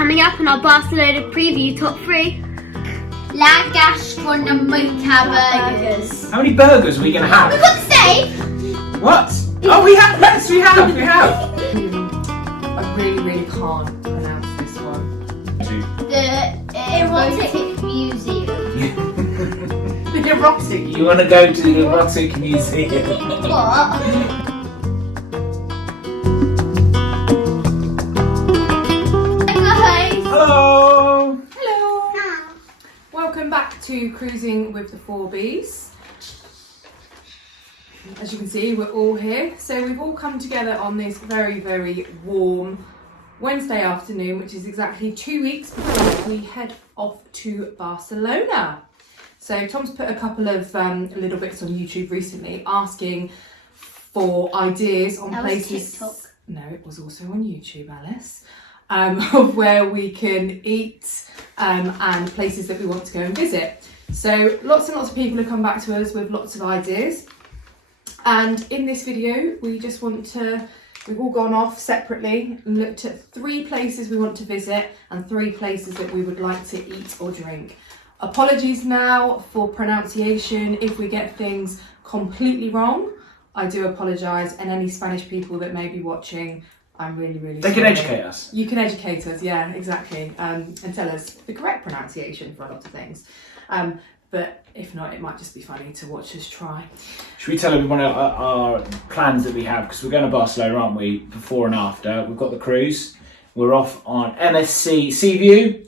Coming up on our Barcelona preview top 3. La Gastronomica burgers. How many burgers are we going to have? We've got the steak. What? Oh, we have. Yes, we have. We have. I really can't pronounce this one. The Erotic Museum. The erotic. You want to go to the Erotic Museum? What? Hello! Hello! Welcome back to Cruising with the 4Bs. As you can see, we're all here. So we've all come together on this very warm Wednesday afternoon, which is exactly 2 weeks before we head off to Barcelona. So Tom's put a couple of little bits on YouTube recently asking for ideas on places. TikTok. No, it was also on YouTube, Alice. Of where we can eat and places that we want to go and visit. So lots and lots of people have come back to us with lots of ideas. And in this video, we've all gone off separately and looked at 3 places we want to visit and 3 places that we would like to eat or drink. Apologies now for pronunciation if we get things completely wrong. I do apologise, and any Spanish people that may be watching, I'm really They sorry. can educate us. You can educate us, yeah, exactly, and tell us the correct pronunciation for a lot of things. But if not, it might just be funny to watch us try. Should we tell everyone our plans that we have? Because we're going to Barcelona, aren't we? Before and after. We've got the cruise. We're off on MSC Seaview.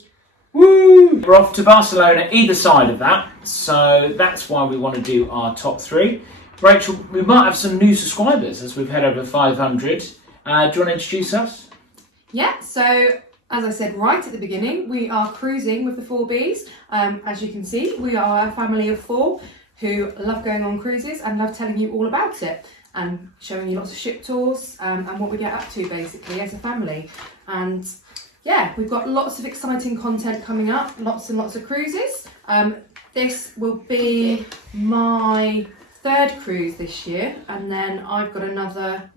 Woo! We're off to Barcelona either side of that. So that's why we want to do our top 3. Rachel, we might have some new subscribers as we've had over 500. Do you want to introduce us? Yeah, so as I said right at the beginning, we are cruising with the 4Bs. As you can see, we are a family of 4 who love going on cruises and love telling you all about it and showing you lots of ship tours and what we get up to basically as a family. And yeah, we've got lots of exciting content coming up, lots and lots of cruises. This will be my 3rd cruise this year, and then I've got another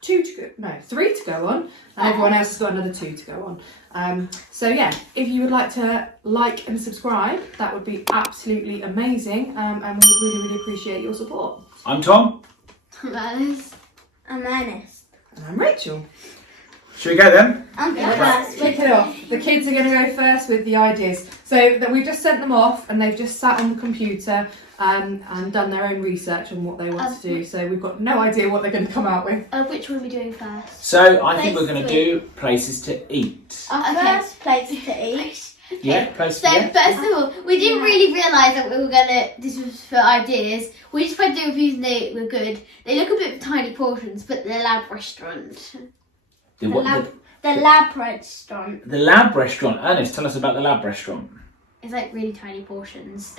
3 to go on, and everyone else has got another 2 to go on. So yeah, if you would like to like and subscribe, that would be absolutely amazing, and we would really appreciate your support. I'm Tom. I'm Alice. I'm Ernest. And I'm Rachel. Should we go then? Let's kick it off. The kids are going to go first with the ideas. So that we've just sent them off, and they've just sat on the computer and done their own research on what they want to do. So we've got no idea what they're going to come out with. Which one are we doing first? So I think we're going to do places to eat. Our first place to eat. Yeah, places. So Yeah. first of all, we didn't really realise that we were this was for ideas. We just tried to do reviews and they were good. They look a bit tiny portions, but the lab restaurant. The what? The lab restaurant. The lab restaurant. Ernest, tell us about the lab restaurant. It's like really tiny portions.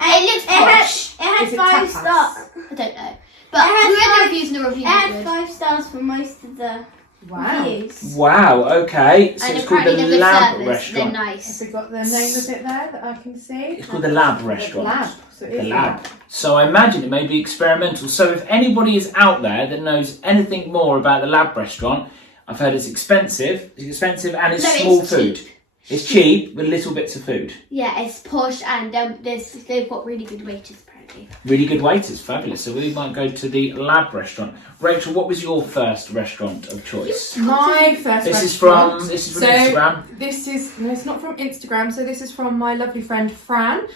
And It looks posh. It had Is it 5 tapas? stars. I don't know. But It has we read the five- reviews and the It reviews had were good. 5 stars for most of the Wow. reviews. Wow, okay. So And it's called the apparently they're lab good service. They're restaurant. Have nice. we got the name of it there that I can see? It's called the lab restaurant. Lab. So it The is lab. So I imagine it may be experimental. So if anybody is out there that knows anything more about the lab restaurant, I've heard it's expensive. It's expensive and it's No, it's small food. cheap. It's cheap with little bits of food. Yeah, it's posh and they've got really good waiters apparently. Really good waiters, fabulous. So we might go to the lab restaurant. Rachel, what was your first restaurant of choice? my first This restaurant. is from So, Instagram. No, it's not from Instagram. So this is from my lovely friend Fran,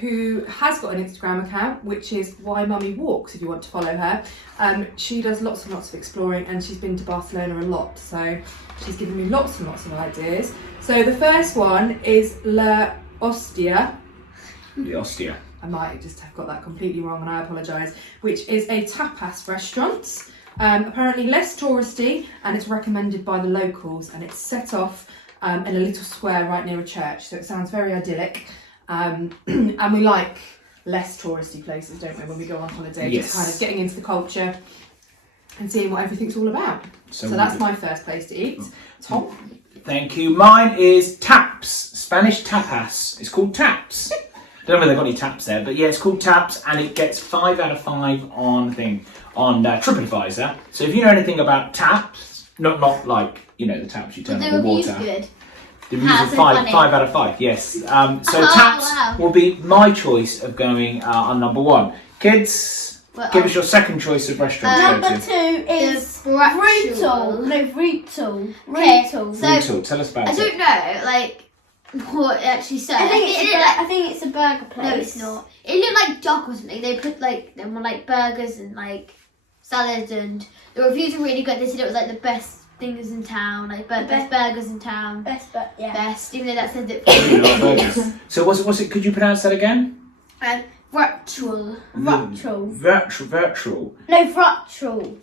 who has got an Instagram account, which is Why Mummy Walks, if you want to follow her. She does lots and lots of exploring, and she's been to Barcelona a lot. So she's given me lots and lots of ideas. So the first one is La Hostia. The Ostia. I might just have got that completely wrong, and I apologise, which is a tapas restaurant. Apparently less touristy, and it's recommended by the locals, and it's set off in a little square right near a church, so it sounds very idyllic. And we like less touristy places, don't we, when we go on holiday? Yes. Just kind of getting into the culture and seeing what everything's all about. So that's my first place to eat. Tom? Thank you. Mine is taps, Spanish tapas. It's called taps. Don't know whether they've got any taps there, but yeah, it's called taps, and it gets 5 out of 5 on TripAdvisor. So if you know anything about taps, not like the taps you turn on The the review's water. good. The reviews Ah, are so 5 funny. out of 5. Yes. So Oh, taps wow. will be my choice of going on number 1. Kids, Well, give us your second choice of restaurant to go Number to. 2 is Brutal. brutal. No, brutal. Okay, Brutal. so- Brutal. Tell us about I it. don't know, like, what it actually said. I think it looked like, it's a burger place. no, it's not. It looked like Doc or something. They put like them on like burgers and like salad, and the reviews are really good. They said it was like the best things in town, like best burgers in town. Best, but yeah. Best, even though that says it. So what's it? Could you pronounce that again? Virtual. Virtual. Virtual. No, virtual.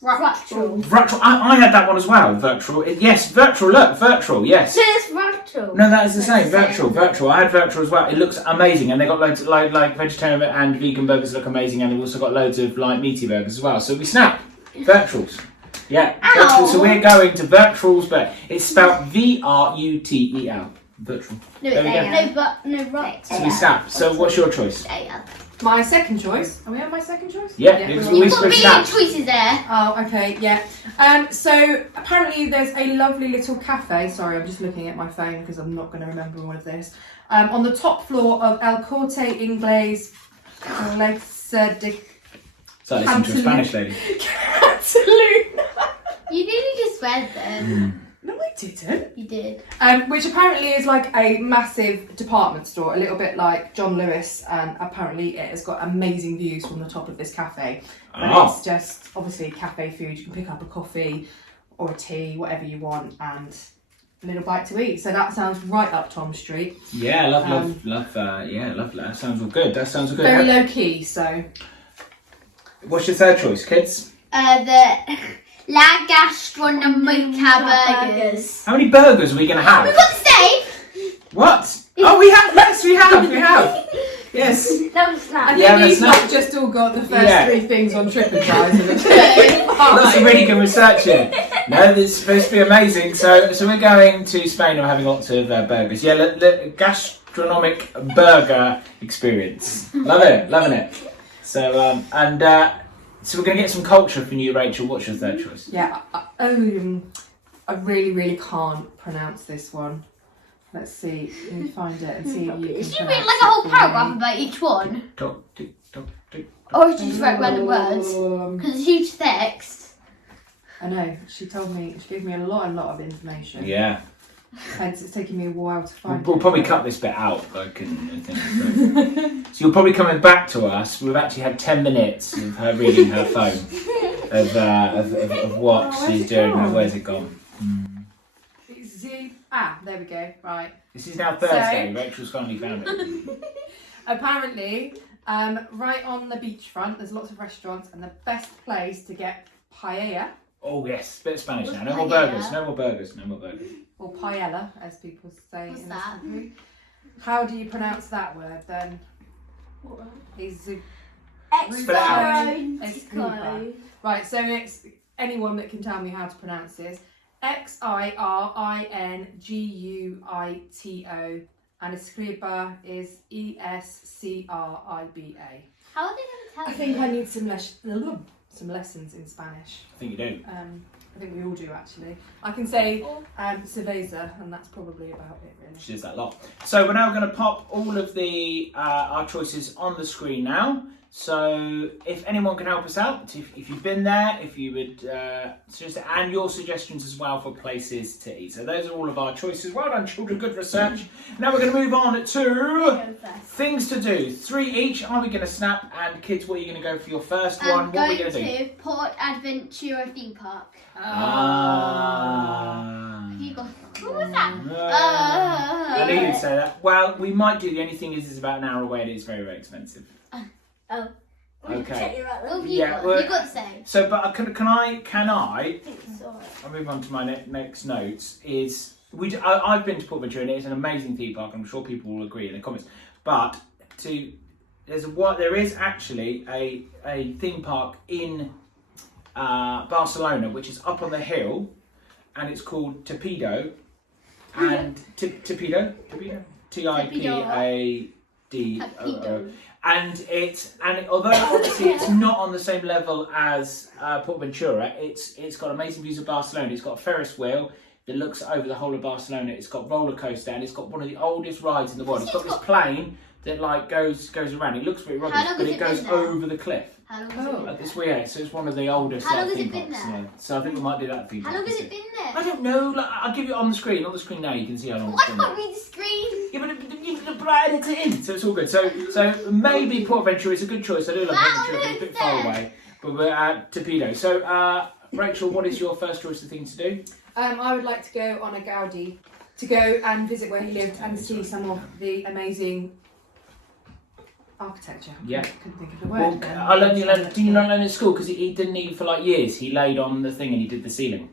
Virtual. Virtual. I had that one as well. Virtual. Yes, virtual. Look, virtual. Yes. So it's virtual. No, that is the same. That's the same. Virtual. I had virtual as well. It looks amazing, and they got loads like vegetarian and vegan burgers look amazing, and they've also got loads of like meaty burgers as well. So we snap virtuals. Yeah, virtual. So we're going to virtuals, but it's spelled VRUTEL. Virtual. No, There we go. No, right. So we snap. So what's your choice? My second choice. Are we on my second choice? Yeah, we're it's on- You always- put we me in snap. choices there. Oh, okay, yeah. So apparently there's a lovely little cafe. Sorry, I'm just looking at my phone because I'm not going to remember all of this. On the top floor of El Corte Inglés, So listen to a Spanish lady. Cataluna. You nearly just read them. No, I didn't. You did. Which apparently is like a massive department store, a little bit like John Lewis, and apparently it has got amazing views from the top of this cafe. And Oh. it's just obviously cafe food. You can pick up a coffee or a tea, whatever you want, and a little bite to eat. So that sounds right up Tom Street. Yeah, love. Yeah, lovely. That sounds all good. Very low key. So What's your third choice, kids? The La Gastronomica burgers. How many burgers are we going to have? We've got the same. What? Oh, we have. Yes, we have. Yes. That was I that. think Yeah, we've that's not just all got the first Yeah. 3 things on TripAdvisor. Lots of really good research here. No, this is supposed to be amazing. So we're going to Spain and we're having lots of burgers. Yeah, the gastronomic burger experience. Loving it. So so we're going to get some culture from you, Rachel. What's your third choice? Yeah, I really can't pronounce this one. Let's see, let me find it and see if you can Did you pronounce read like a whole it for paragraph me. about each one? Talk, tick, talk, tick. Or did you just write random words? Because it's huge text. I know, she gave me a lot of information. Yeah. Hence it's taken me a while to find We'll it. probably cut this bit out, I think. So you're probably coming back to us. We've actually had 10 minutes of her reading her phone of what Oh, she's where's it doing. gone? Where's it gone? There we go, right. This is now Thursday. Rachel's finally found it. Apparently, right on the beachfront, there's lots of restaurants, and the best place to get paella, Oh yes, bit of Spanish What's now. No more paella? burgers. No more burgers. No more burgers. or paella, as people say What's in that? this country. How do you pronounce that word then? Is Exo. Right, so it's anyone that can tell me how to pronounce this. Xiriguito, and escriba is Escriba. How are they going to tell I you? think I need some lessons in Spanish. I think you do. I think we all do actually. I can say cerveza, and that's probably about it really. She does that a lot. So we're now going to pop all of the our choices on the screen now. So if anyone can help us out, if you've been there, if you would suggest it, and your suggestions as well for places to eat. So those are all of our choices. Well done, children. Good research. Now we're going to move on to things to do. 3 each. Are we going to snap? And kids, what are you going to go for your first one? I'm What are we going going to do? to Port Aventura theme park. You got. What was that? I knew you'd say that. Well, we might do. The only thing is, it's about an hour away and it's very, very expensive. Oh. Okay. Well, Yeah, you got the same. So, but can I? Sorry. I'll move on to my next notes. Is I've been to Port Ventura and it's an amazing theme park. I'm sure people will agree in the comments. But there is actually a theme park in Barcelona, which is up on the hill, and it's called Torpedo, and Torpedo, T-I-P-A-D-O-O. And although obviously it's not on the same level as Port Ventura, it's got amazing views of Barcelona. It's got a Ferris wheel, that looks over the whole of Barcelona. It's got roller coaster and it's got one of the oldest rides in the world. It's got this plane that like goes around. It looks a bit rubbish, but it goes over the cliff. How long has it been This way, so it's one of the oldest. How long has theme it been parks, there? yeah. So I think we might do that for you. How long has it been there? I don't know. Like, I'll give you it on the screen. On the screen now, you can see how long. I It's been there. can't read the screen. Yeah, but I edit it in, so it's all good. So maybe Port Ventura is a good choice. I do love Port Ventura, it's a bit far away, but we're at Torpedo. So Rachel, what is your first choice of thing to do? I would like to go on a Gaudí, to go and visit where he lived and see some of the amazing architecture. Yeah. Couldn't think of the word. Well, then. did you not learn at school? Because he didn't need for like years. He laid on the thing and he did the ceiling.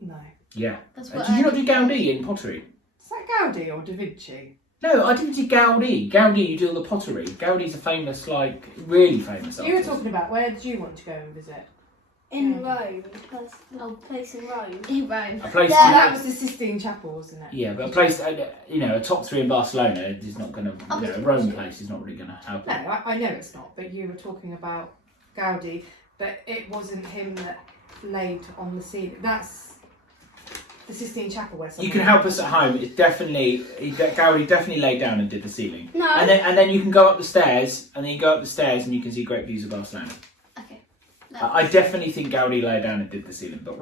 No. Yeah. That's what Did you not do Gaudí in pottery? Is that Gaudí or Da Vinci? No, I didn't do Gaudí. Gaudí, you do all the pottery. Gaudí's a famous, like, really famous artist. You were talking about where did you want to go and visit? In Rome. Place in Rome. In Rome. A place Yeah, that was the Sistine Chapel, wasn't it? Yeah, but a place, a top 3 in Barcelona is not going to, a Rome place is not really going to help. No, I know it's not, but you were talking about Gaudí, but it wasn't him that laid on the ceiling. That's the Sistine Chapel where You can help us at home. It's definitely, Gaudí definitely laid down and did the ceiling. No. And then you can go up the stairs, and then you go up the stairs and you can see great views of Barcelona. Okay. I definitely think Gaudí laid down and did the ceiling, but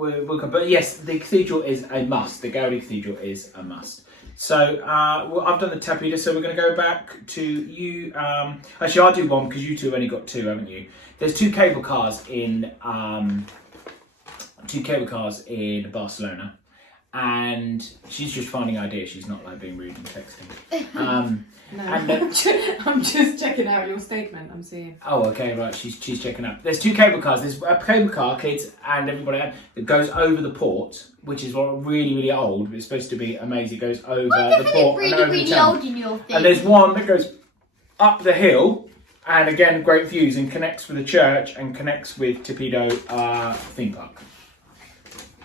but yes, the cathedral is a must. The Gaudí Cathedral is a must. So I've done the Tapida, so we're going to go back to you. Actually, I'll do one because you two have only got 2, haven't you? There's 2 cable cars in Barcelona, and she's just finding ideas. She's not like being rude and texting. No, And, I'm just checking out your statement. I'm seeing. Oh, okay, right. She's checking up. There's 2 cable cars. There's a cable car, kids, and everybody else, that goes over the port, which is really, really old. But it's supposed to be amazing. It goes over the port really, and over really the channel. old in your thing. And there's one that goes up the hill, and again, great views, and connects with the church and connects with Torpedo theme park.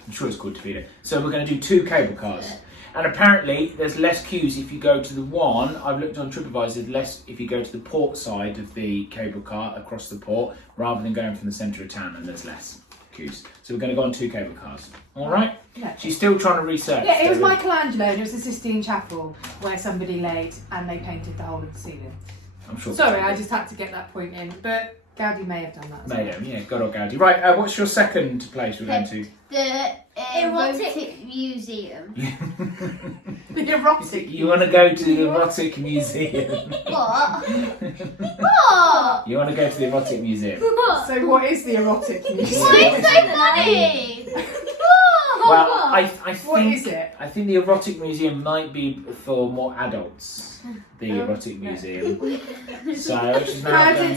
I'm sure it's called Torpedo. So we're going to do 2 cable cars. And apparently, there's less queues if you go to the one. I've looked on TripAdvisor. There's less if you go to the port side of the cable car across the port, rather than going from the centre of town. And there's less queues. So we're going to go on 2 cable cars. All right. Yeah. She's still trying to research. Yeah, it was Michelangelo and it was the Sistine Chapel where somebody laid and they painted the whole of the ceiling. I'm sure. Sorry, I just had to get that point in, but Gaudí may have done that. Made yeah, good old Gaudí. Right, what's your second place we're going to? The Erotic Erotic Museum. The erotic. You want to go to the Erotic Museum? What? What? You want to go to the Erotic Museum? What? So what is the erotic museum? Why is it so funny? Well, I What think is it? I think the Erotic Museum might be for more adults. The Erotic Museum. So she's now How going-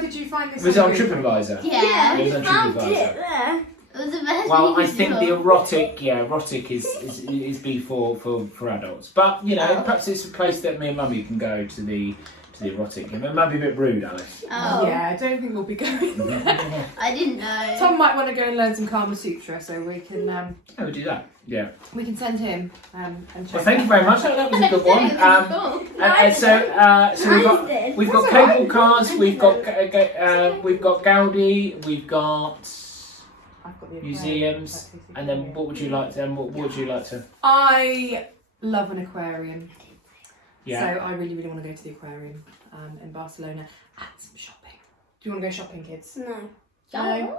did you find this? Was it on Google? TripAdvisor? Yeah. It was on Found TripAdvisor. it there. It was the best Well, I musical. think the erotic is be for adults. But you know, perhaps it's a place that me and Mummy can go to the erotic. It might be a bit rude, Alice. Oh. Yeah, I don't think we'll be going there. I didn't know. Tom might want to go and learn some Kama Sutra, so we can Yeah, we'll do that. Yeah. send him and check. Well, thank you very much. That was a good one. And so we've got That's all cable right. cars. We've got Gaudí. We've got I've got the museums. And then what would you like to? What would you like to? I love an aquarium. Yeah. So I really, really want to go to the aquarium in Barcelona and some shopping. Do you want to go shopping, kids? No. No.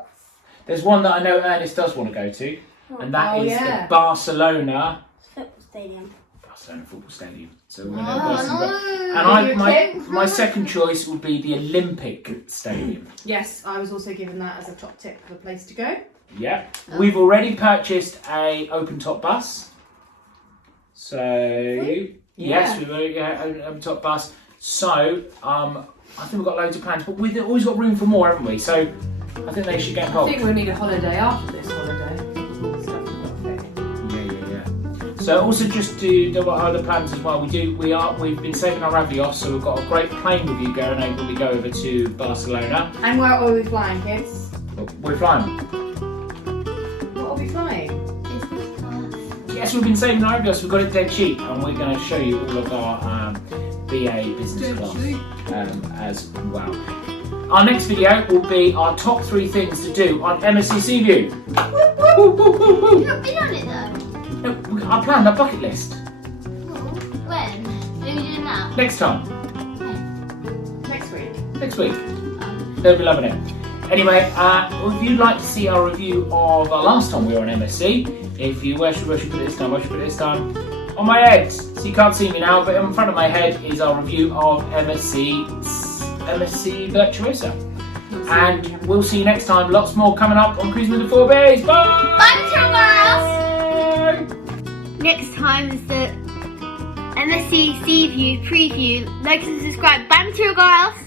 There's one that I know Ernest does want to go to, and that is the Barcelona Football stadium. Football Stadium. So we're going to Oh, Barcelona. no. And my second choice would be the Olympic Stadium. Yes, I was also given that as a top tip for the place to go. Yeah. We've already purchased a open top bus. So yes, we've already an open top bus. So I think we've got loads of plans, but we've always got room for more, haven't we? So I think they should get I involved. think we'll need a holiday after this holiday. All the stuff we've got to fit in. Yeah. So also just to do what other plans as well. We've been saving our Avios, so we've got a great plane review going over when we go over to Barcelona. And where are we flying, kids? We're flying. What are we flying? Yes, we've been saving our Avios. We've got it dead cheap, and we're going to show you all of our BA business class as well. Our next video will be our top 3 things to do on MSC Seaview. Woo, woo, woo, woo. You've not been on it though. No, I planned a bucket list. When? Are you doing that? Next time. Next week. Next week. They'll be loving it. Anyway, if you'd like to see our review of last time we were on MSC, if you where should we put it this time? Where should we put it this time? On my head. So you can't see me now, but in front of my head is our review of MSC Virtuosa. And we'll see you next time. Lots more coming up on Cruising with the 4Bs. Bye! Bye, girls! Next time is the MSC Seaview preview. Like and subscribe. Bye, girls!